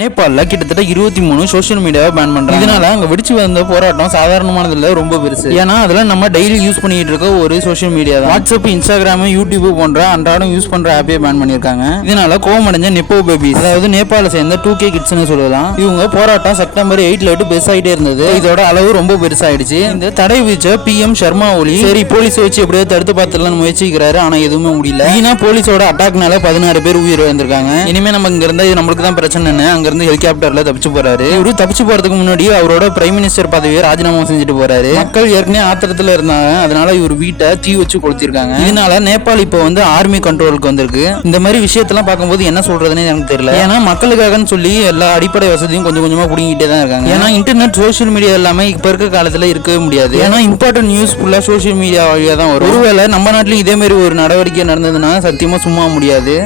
நேபாளில் கிட்டத்தட்ட இருபத்தி மூணு சோஷியல் மீடியாவை பேன் பண்ணுறாங்க இதனால அங்கே வெடிச்சு வந்த போராட்டம் சாதாரணமானதில் ரொம்ப பெருசு. ஏன்னா அதெல்லாம் நம்ம டெய்லி யூஸ் பண்ணிட்டு இருக்க ஒரு சோஷியல் மீடியா தான். வாட்ஸ்அப் இன்ஸ்டாகிராம் யூடியூப் போன்ற அன்றாடம் யூஸ் பண்ணுற ஆப்பே பேன் பண்ணியிருக்காங்க. இதனால கோவமடைஞ்ச நெப்போ பேபிஸ் அதாவது நேபாள சேர்ந்த டூ கே கிட்ஸ்னு சொல்லலாம். இவங்க போராட்டம் செப்டம்பர் எயிட்ல விட்டு பெருசாகிட்டே இருந்தது. இதோட அளவு ரொம்ப பெருசாயிடுச்சு. இந்த தடை விதிச்ச பி எம் சர்மா ஒலி சரி போலீஸ் வச்சு எப்படியோ தடுத்து பார்த்துலாம் முயற்சிக்கிறாரு ஆனால் எதுவுமே முடியல. ஏன்னா போலீஸோட அட்டாக்னால பதினாறு பேர் உயிர் இழந்திருக்காங்க. இனிமே நம்ம இங்க இருந்தா இது நம்மளுக்கு தான் பிரச்சனைன்னு அங்கிருந்து ஹெலிகாப்டர்ல தப்பிச்சு போறாரு. இவரு தப்பிச்சு போறதுக்கு முன்னாடி அவரோட பிரைம் மினிஸ்டர் பதவியை ராஜினாமா செஞ்சுட்டு போறாரு. மக்கள் ஏற்கனவே ஆத்திரத்துல இருந்தாங்க. அதனால இவர் வீட்டை தீ வச்சு கொளுத்திருக்காங்க. இதனால நேபாள் இப்போ வந்து ஆர்மி கண்ட்ரோலுக்கு வந்திருக்கு. இந்த மாதிரி விஷயத்தெல்லாம் பார்க்கும்போது என்ன சொல்றதுன்னு எனக்கு தெரியல. ஏன்னா மக்களுக்காகன்னு சொல்லி எல்லா அடிப்படை வசதியும் கொஞ்சம் கொஞ்சமா புடுங்கிட்டே தான் இருக்காங்க. ஏன்னா இன்டர்நெட் சோஷியல் மீடியா எல்லாமே இப்ப இருக்க காலத்துல இருக்கவே முடியாது. ஏன்னா இம்பார்ட்டன்ட் நியூஸ் ஃபுல்லா சோஷியல் மீடியா வழியா தான் வரும். ஒருவேளை நம்ம நாட்டிலும் இதே மாதிரி ஒரு நடவடிக்கை நடந்ததுன்னா சத்தியமா சும்மா முடியாது.